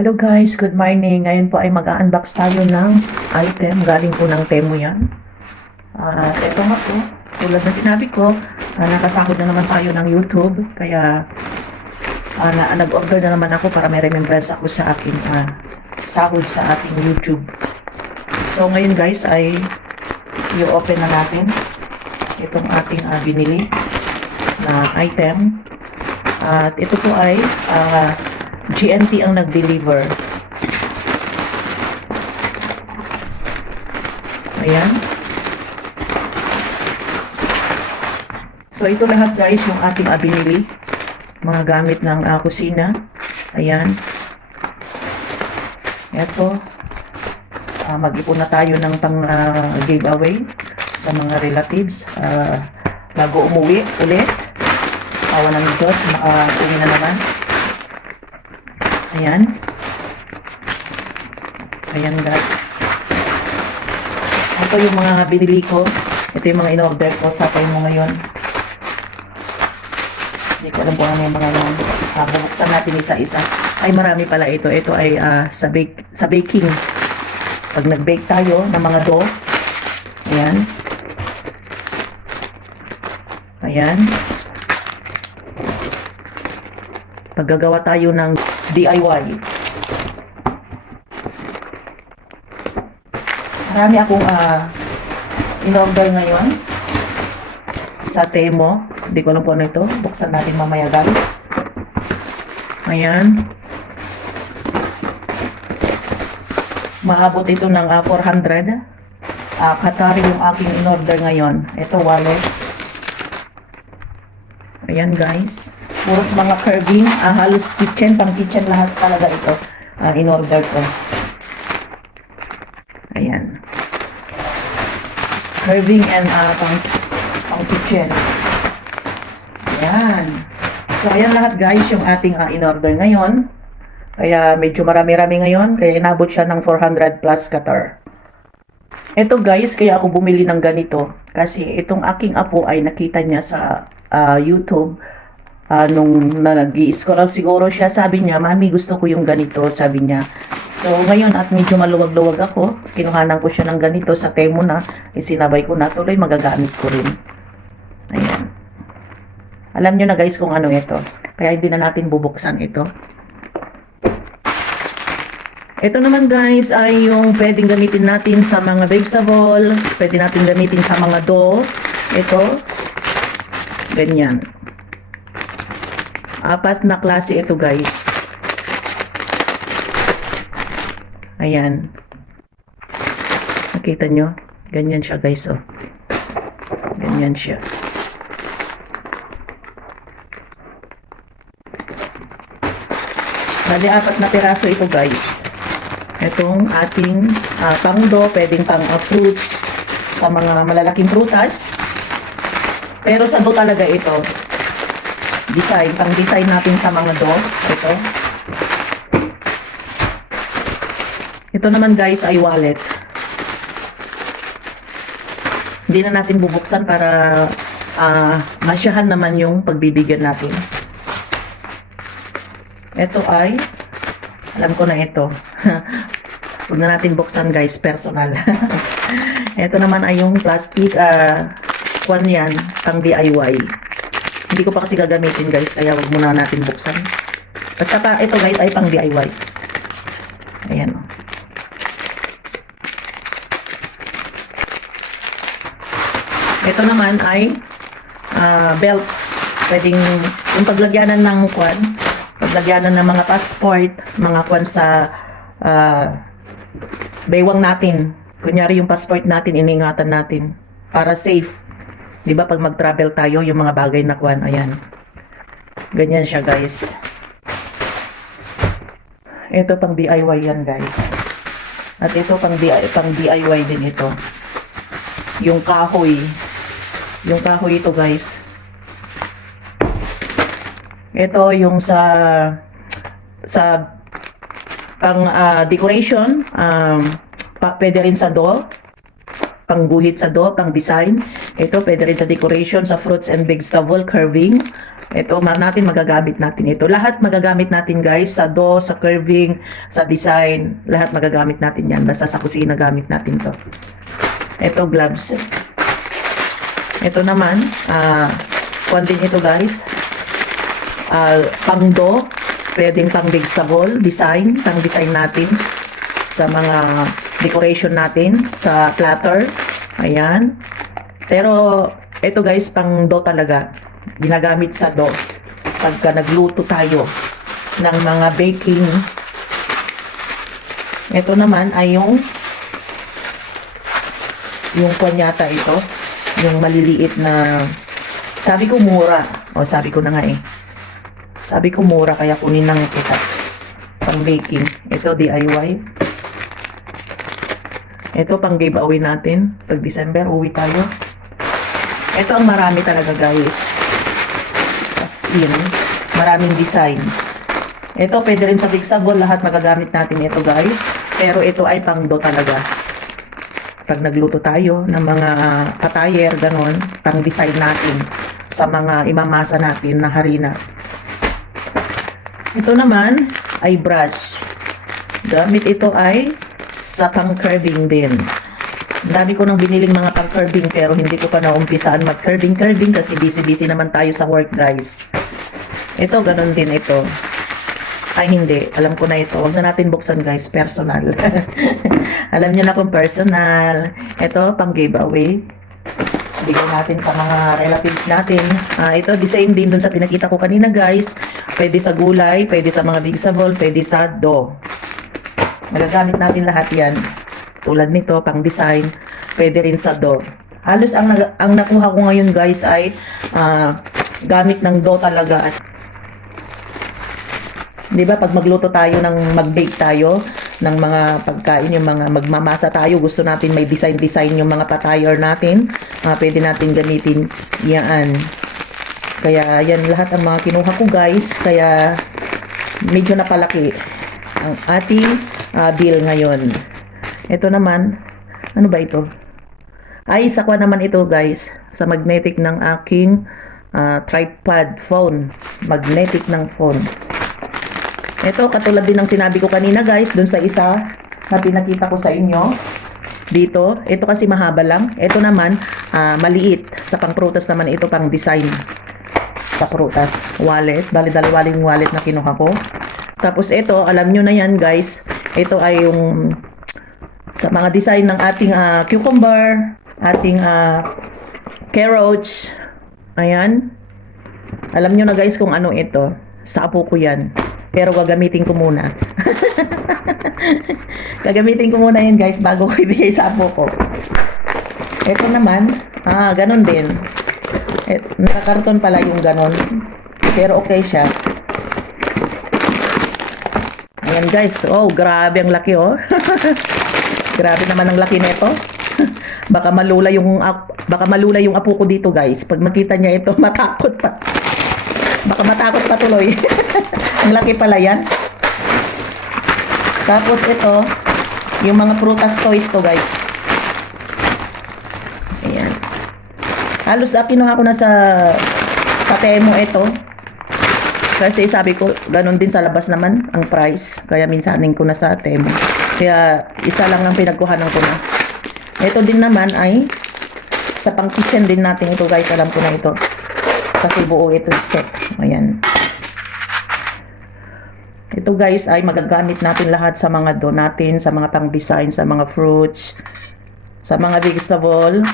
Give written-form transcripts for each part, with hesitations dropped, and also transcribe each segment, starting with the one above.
Hello guys, good morning. Ngayon po ay mag-unbox tayo ng item. Galing po ng Temu yan. Ito nga po, tulad na sinabi ko, nakasahod na naman tayo ng YouTube. Kaya nag-order na naman ako para may remembrance ako sa aking sahod sa ating YouTube. So ngayon guys ay i-open na natin itong ating binili na item. At ito po ay GNT ang nag-deliver. Ayan. So ito lahat guys yung ating binili. Mga gamit ng kusina. Ayan. Ito. Mag-ipon na tayo ng pang giveaway sa mga relatives. Bago umuwi ulit. Awa ng Diyos, makauwi na naman. Ayan. Ayan guys. Ito yung mga binili ko. Ito yung mga in-order ko sa Temu ngayon. Hindi ko alam kung ano yung mga yan. Bubuksan natin isa-isa. Ay marami pala ito. Ito ay sa baking. Pag nag-bake tayo ng mga dough. Ayan. Ayan. Paggagawa tayo ng DIY. Marami akong in-order ngayon sa Temu. Hindi ko alam po ano ito. Buksan natin mamaya guys. Ayan. Maabot ito ng 400. Qatar yung aking in-order ngayon. Ito wallet. Ayan guys. Puros mga curving, halos kitchen, pang kitchen lahat talaga ito. In-order ko. Ayan. Curving and pang kitchen. Ayan. So, ayan lahat guys yung ating in-order ngayon. Kaya medyo marami-rami ngayon. Kaya inabot siya ng 400 plus Qatar. Ito guys, kaya ako bumili ng ganito. Kasi itong aking apo ay nakita niya sa YouTube. Nung nag-i-scroll siguro siya, sabi niya, "Mami, gusto ko yung ganito," sabi niya. So, ngayon at medyo maluwag-luwag ako, kinuhanan ko siya ng ganito sa Temu na, isinabay ko na, tuloy magagamit ko rin. Ayan. Alam nyo na guys kung ano ito. Kaya hindi na natin bubuksan ito. Ito naman guys ay yung pwedeng gamitin natin sa mga vegetable, pwede natin gamitin sa mga dough. Ito, ganyan. 4 na klase ito guys. Ayan. Nakita nyo? Ganyan siya guys. Oh. Ganyan siya. Bali 4 na piraso ito guys. Itong ating pangdo, pwedeng pang fruits sa mga malalaking prutas. Pero sa do talaga ito. Design, pang design natin sa mga dough. Ito naman guys ay wallet. Hindi na natin bubuksan para masyahan naman yung pagbibigyan natin. Ito ay, alam ko na ito. Huwag na natin buksan guys, personal. Ito naman ay yung plastic, kwan yan, pang DIY. Hindi ko pa kasi gagamitin guys, kaya wag muna natin buksan. Basta ito guys ay pang DIY. Ayan. Ito naman ay belt. Pwedeng yung paglagyanan ng kwan, paglagyanan ng mga passport, mga kwan sa baywang natin. Kunyari yung passport natin, iningatan natin para safe. Diba pag mag-travel tayo, yung mga bagay na kwan, ayan. Ganyan siya guys. Ito pang DIY yan guys. At ito pang DIY din ito. Yung kahoy. Yung kahoy ito guys. Ito yung sa pang decoration. Pwede rin sa dough. Pang guhit sa dough, pang design. Ito pwede rin sa decoration, sa fruits and vegetable, curving. Ito, natin magagamit natin ito. Lahat magagamit natin guys, sa dough, sa curving, sa design, lahat magagamit natin yan. Basta sa kusina gamit natin to. Ito, gloves. Ito naman, konting ito guys, pang dough, pwedeng pang vegetable, pang design natin sa mga decoration natin, sa platter. Ayan. Pero, ito guys, pang dough talaga. Ginagamit sa dough pagka nagluto tayo ng mga baking. Ito naman ay yung kunyata ito, yung maliliit na, sabi ko mura, sabi ko na nga sabi ko mura kaya kunin lang kita, pang baking. Ito DIY. Ito pang giveaway natin pag December uwi tayo. Ito ang marami talaga guys. As in, maraming design. Ito, pwede rin sa fixable. Lahat magagamit natin ito, guys. Pero ito ay pang dough talaga. Pag nagluto tayo ng mga patayer, ganon, pang design natin sa mga imamasa natin na harina. Ito naman ay brush. Gamit ito ay sa pang curving din. Ang dami ko nang biniling mga pang-curving pero hindi ko pa naumpisaan mag-curving kasi busy naman tayo sa work guys. Ito, ganun din ito. Ay hindi, alam ko na ito. Huwag na natin buksan guys, personal. Alam niyo na kung personal. Ito, pang giveaway. Bigyan natin sa mga relatives natin. Ito, the same din dun sa pinakita ko kanina guys. Pwede sa gulay, pwede sa mga vegetable, pwede sa dough. Magagamit natin lahat yan. Tulad nito, pang design, pwede rin sa dough. Halos ang nakuha ko ngayon guys ay gamit ng dough talaga. Di ba pag magluto tayo mag-bake tayo ng mga pagkain, yung mga magmamasa tayo, gusto natin may design yung mga patayer natin, pwede natin gamitin yan. Kaya yan lahat ang mga kinuha ko guys, kaya medyo napalaki ang ating bill ngayon. Ito naman, ano ba ito? Ay, sakwa naman ito guys, sa magnetic ng aking tripod phone. Magnetic ng phone. Ito, katulad din ng sinabi ko kanina guys, dun sa isa na pinakita ko sa inyo. Dito, ito kasi mahaba lang. Ito naman, maliit. Sa pang-prutas naman ito, pang design. Sa prutas. Wallet. Dali-dalawa yung wallet na kinuha ko. Tapos ito, alam nyo na yan guys. Ito ay yung sa mga design ng ating cucumber, ating carrots. Ayan. Alam nyo na guys kung ano ito. Sa apo ko yan. Pero gagamitin ko muna. Gagamitin ko muna yan guys bago ko ibigay sa apo ko. Ito naman, ganun din. Nakakarton pala yung ganun. Pero okay siya. Ayan guys. Oh, grabe ang laki oh. Grabe naman ang laki nito. Baka malula yung apo ko dito guys. Pag makita niya ito, matakot pa. Baka matakot pa tuloy. Ang laki pala yan. Tapos ito, yung mga prutas toys to guys. Ayan. Halos kinuha ko na sa Temo ito. Kasi sabi ko, ganun din sa labas naman ang price. Kaya minsanin ko na sa Temo. Kaya isa lang ang pinagkuhanan ko na. Ito din naman ay sa pang kitchen din natin ito guys. Alam ko na ito. Kasi buo ito set. Ayan. Ito guys ay magagamit natin lahat sa mga dough natin, sa mga pang-design, sa mga fruits, sa mga vegetable.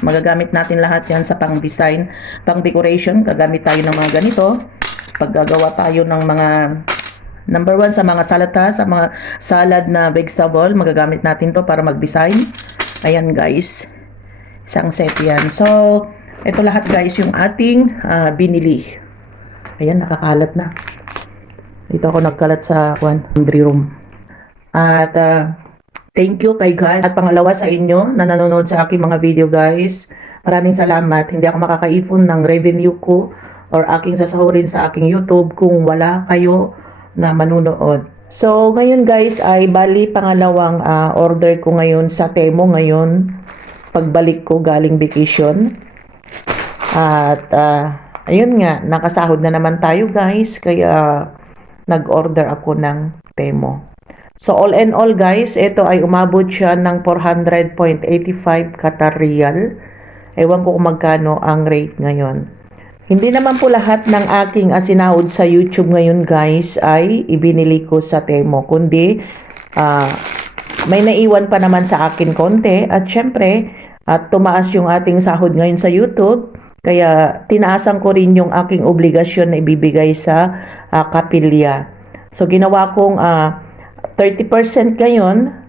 Magagamit natin lahat yan sa pang-design, pang-decoration. Gagamit tayo ng mga ganito. Paggagawa tayo ng mga, number 1 sa mga salata, sa mga salad na vegetable, magagamit natin to para mag-design. Ayan guys. Isang set yan. So, ito lahat guys yung ating binili. Ayan, nakakalat na. Dito ako nagkalat sa laundry room. At thank you kay God. At pangalawa sa inyo na nanonood sa aking mga video guys. Maraming salamat. Hindi ako makakaipon ng revenue ko or aking sasahurin sa aking YouTube kung wala kayo na manunood. So ngayon guys ay bali pangalawang order ko ngayon sa Temo ngayon. Pagbalik ko galing vacation. At Ayun nga, nakasahod na naman tayo guys, kaya nag-order ako ng Temo. So all in all guys, ito ay umabot siya ng 400.85 Qatar Riyal. Ewan ko kung magkano ang rate ngayon. Hindi naman po lahat ng aking sinahod sa YouTube ngayon guys ay ibinili ko sa Temo, kundi may naiwan pa naman sa akin konti at syempre at tumaas yung ating sahod ngayon sa YouTube. Kaya tinaasan ko rin yung aking obligasyon na ibibigay sa kapilya. So ginawa kong 30% ngayon.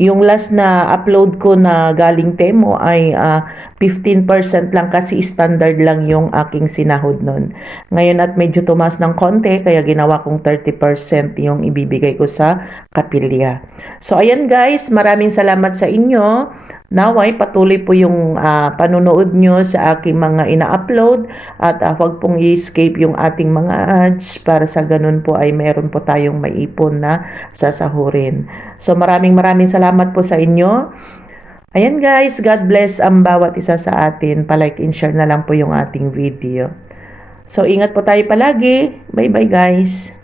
Yung last na upload ko na galing Temo ay 15% lang kasi standard lang yung aking sinahod nun. Ngayon at medyo tumaas ng konti kaya ginawa kong 30% yung ibibigay ko sa kapilya. So ayan guys, maraming salamat sa inyo. Naway patuloy po yung panonood nyo sa aking mga ina-upload at huwag pong i-escape yung ating mga ads para sa ganun po ay meron po tayong maipon na sasahurin. So maraming salamat po sa inyo. Ayan guys, God bless ang bawat isa sa atin. Palike and share na lang po yung ating video. So ingat po tayo palagi. Bye bye guys.